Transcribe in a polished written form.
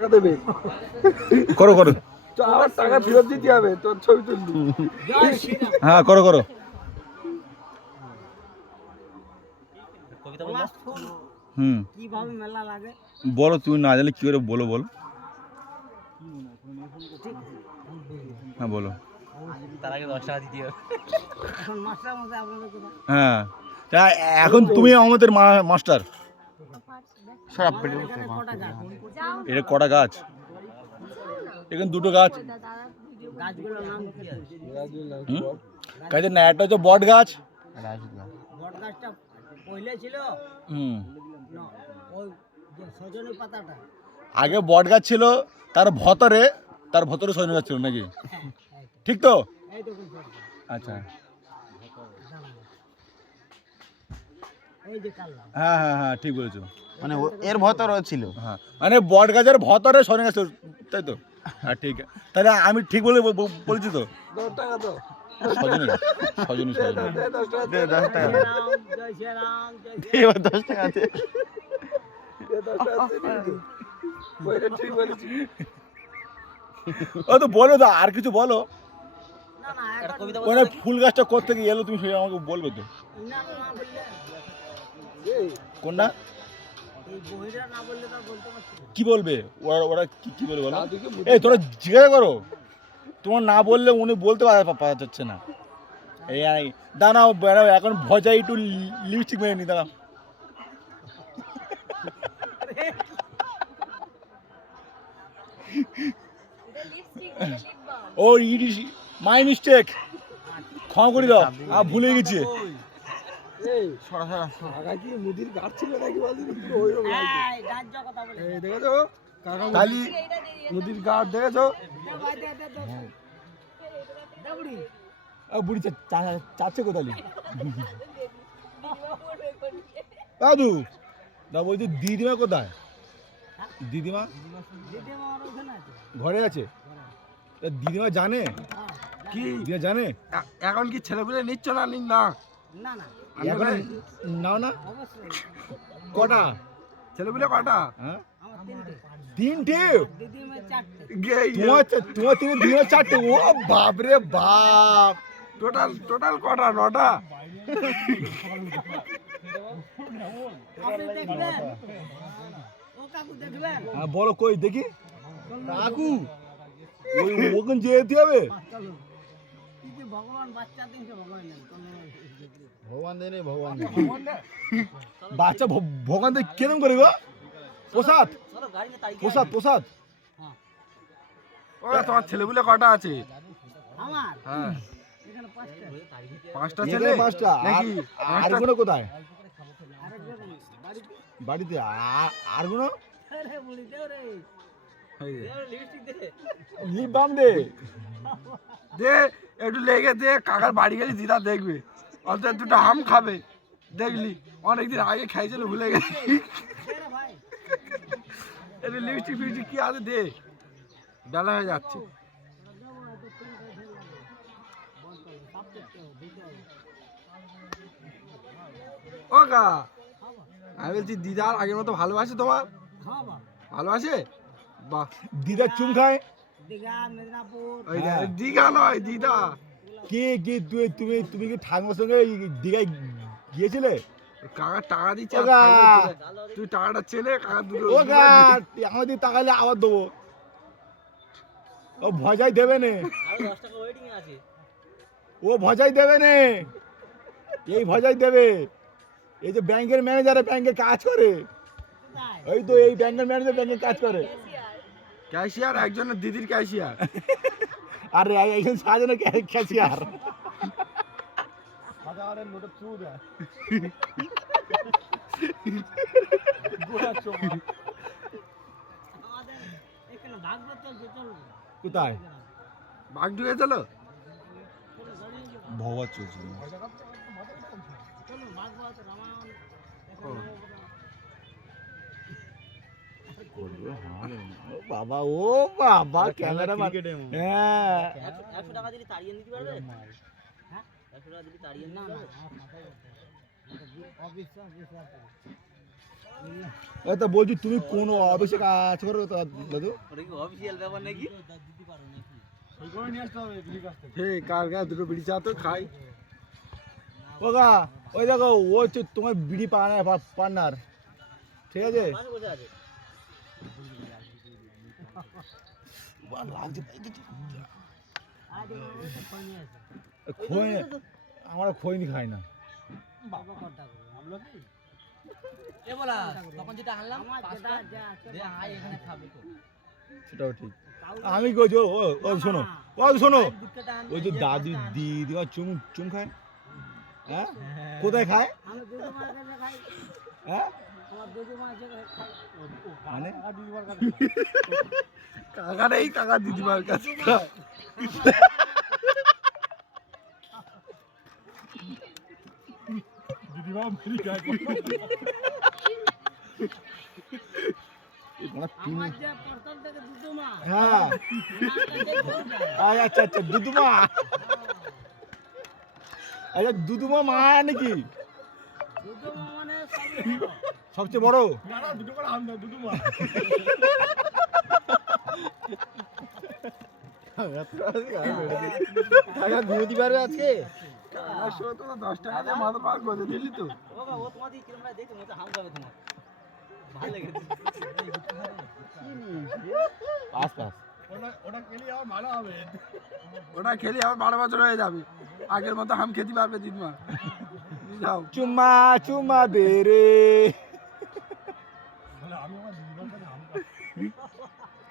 টাকা দেবে করো করো তো আবার টাকা ফেরত দিতে হবে তোর ছবি তুলবি হ্যাঁ করো করো হুম কিভাবে মেলা লাগে বলো তুমি না জানলে কি করে বলো বলো হ্যাঁ বলো তার আগে 10 টাকা দিতে হবে এখন মাস্টার মধ্যে আপনাদের কথা হ্যাঁ তা এখন তুমি আমাদের মাস্টার সারা পেটে এটা কটা গাছ এখানে দুটো গাছ গাছগুলোর নাম কি আছে গাছের না একটা হচ্ছে বট গাছ বট গাছটা পहिले ছিল হুম না ওই যে সজনে পাতাটা আগে বট গাছ ছিল তার ভতরে সজনে গাছ ছিল নাকি ঠিক তো এই তো বলছি আচ্ছা এই যে কাল্লা হ্যাঁ হ্যাঁ হ্যাঁ ঠিক বলেছো মানে এর ভেতর ছিল। হ্যাঁ মানে বট গাছের ভতরে সজনে গাছ ছিল, তাই তো হ্যাঁ ঠিক তাহলে আমি ঠিক বলে বলছি তো 10 টাকা তো সজনে সজনে দে 10 টাকা দে 10 টাকা দে। রাম জয় শ্রী রাম জয় শ্রী এবার 10 টাকা দে। দে 10 টাকা দে ওইটা ঠিক বলেছিস ও তো বলো তো আর কিছু বলো না না একটা কবিতা ওখানে ফুল গাছটা কোত্থেকে এলো তুমি সেটা আমাকে বলবে তো ইনার না বললে এই কোনটা এই বহিরা না বললে তো বলতে পারছি না কি বলবে ওরা ওরা কি বলে বলো দাদুকে বুঝিয়ে এই তোরা জিজ্ঞাসা করো তোমার না বললে উনি বলতে পারা যাচ্ছে না এই দাঁড়াও বেড়াও এখন ভজাই একটু লিপস্টিক মেরে নি দাঁড়াও ও ইডি মাই মিস্টেক ক্ষমা করে দাও ভুলে গেছি এই সরা সরা। টাকা কি মুদির গাছ ছিল নাকি বলদি ওইরকম লাগছে এই রাজ্য কথা বলে এই দেখেছো কাকা তালি মুদির গাছ দেখেছো দাবড়ি বুড়ি চাচ্ছে কোথালি দাদু দা বলছি দিদিমা কোথায় দিদিমা দিদি আমার ওখানে আছে ঘরে আছে তা দিদিমা জানে কি দিদিমা জানে এখন কি ছেলেপুলে নিচ্ছ না নিন না না না এখন নাও না অবশ্যই কটা ছেলেপুলে কটা হ্যাঁ আমার তিনটে তিনটে দিদি মেয়ে চারটে তোমার তিন দিদিমা চারটে ও বাপরে বাপ টোটাল কটা নটা আপনি দেখবেন ও কাকু দেখবেন হ্যাঁ বলো কই দেখি কাকু ওই ওখানে যেতে হবে চলো কি যে ভগবান বাচ্চা দিনকে ভগবান নেন কোনো ভগবান দেনে ভগবান দেনে। বাচ্চা ভগবান দেখ কেরম করে গো প্রসাদ চলো গাড়ি না তারিখ প্রসাদ ও তোমার ছেলেপুলে কটা আছে আমার হ্যাঁ এখানে পাঁচটা 5টা এখানে ছেলে পাঁচটা নাকি আর গুলো কোথায় আরেকজন বাড়িতে বাড়িতে আর গুলো আরে বলি দেও রে এই যে। দেও লিপস্টিক দে লিপ বাম দে দে একটু লেগে দে কাকার বাড়ি গেলে দিদা দেখবে অন্তত দুটো আম খাবে দেখলি অনেকদিন আগে খাইছিল ভুলে গেছি দে রে ভাই একটু লিপস্টিক ফিপস্টিক কি আছে দে বেলা হয়ে যাচ্ছে ও কা আমি বলছি দিদার আগের মতো ভালোবাসে তোমার হ্যাঁ বাবা ভালোবাসে বাহ দিদার চুম খায় দীঘা মেদিনীপুর ওই হ্যাঁ। দিঘা নয় দিদা কি কি তুমি কি ঠাকুমার সঙ্গে দীঘায় গিয়েছিলে কাকা টাকা দিচ্ছে ও আর গা। খাইয়ে চলে। তুই টাকাটা চেনে কাকা দুটো ও গা আমাদের তাকালে আবার দেবো ও ভজাই দেবে নে আরো 10 টাকা ওয়েটিং আছে ও ভজাই দেবে নে এই ভজাই দেবে এই যে ব্যাংকের ম্যানেজার ব্যাংকে কাজ করে তাই ওই তো এই ব্যাংকের ম্যানেজার ব্যাংকে কাজ করে ক্যাশিয়ার একজনের দিদির ক্যাশিয়ার আর একজন সাজানো ক্যাশিয়ার আমাদের এখানে ভাগবত চলছে চলো কোথায় বাঘ ঢুকে গেল ভগবত চলছে চলো ভাগবত রামায়ণ ও। ও বাবা ক্যামেরাম্যান হ্যাঁ 100 টাকা দিলে তাড়িয়ে নিতে পারবে হ্যাঁ 100 টাকা দিলে তাড়িয়ে না না অবিশ্বাস বিশ্বাস তা বলছি তুমি কোন অফিসে কাজ করো দাদু? ওটা কি অফিসিয়াল ব্যাপার নাকি? হে কার গায়ে দুটো বিড়ি চা তো খাই। ওগা ওই দেখো ও হচ্ছে তোমার বিড়ি পার্টনার, ঠিক আছে? বসে আছে। খই আমরা খৈনি খাই না। এ বলা তখন যেটা আনলাম পাঁচটা দে আয় এখানে খাবে তো। সেটাও ঠিক। আমি কই ও শোনো, ও শোনো, গুটকাটা আন। ওই যে দাদি দিদিমা চুম খায়, হ্যাঁ কোথায় খায়? হ্যাঁ মানে কাকা নেই, কাকা দিদিমার কাছে খায়। দিদিমা বিড়ি খায়। হ্যাঁ আচ্ছা আচ্ছা দুদুমা, আচ্ছা দুদুমা মা নাকি সবচেয়ে বড়? ঘুমোতে পারবে আজকে? কাকার সঙ্গে তো 10 টাকা দিয়ে মাথা পাক করে দিলি তো। ও বাবা ও তোমাদের কিরম ভাই দেখে মতো হাম খাবে তোমার। ভালো লেগেছে। Pass pass. ওটা খেলে আবার 12 বছর হয়ে যাবে, আগের মতো হাম খেতে পারবে দিদিমা। যাও চুম্মা চুম্মা দে রে।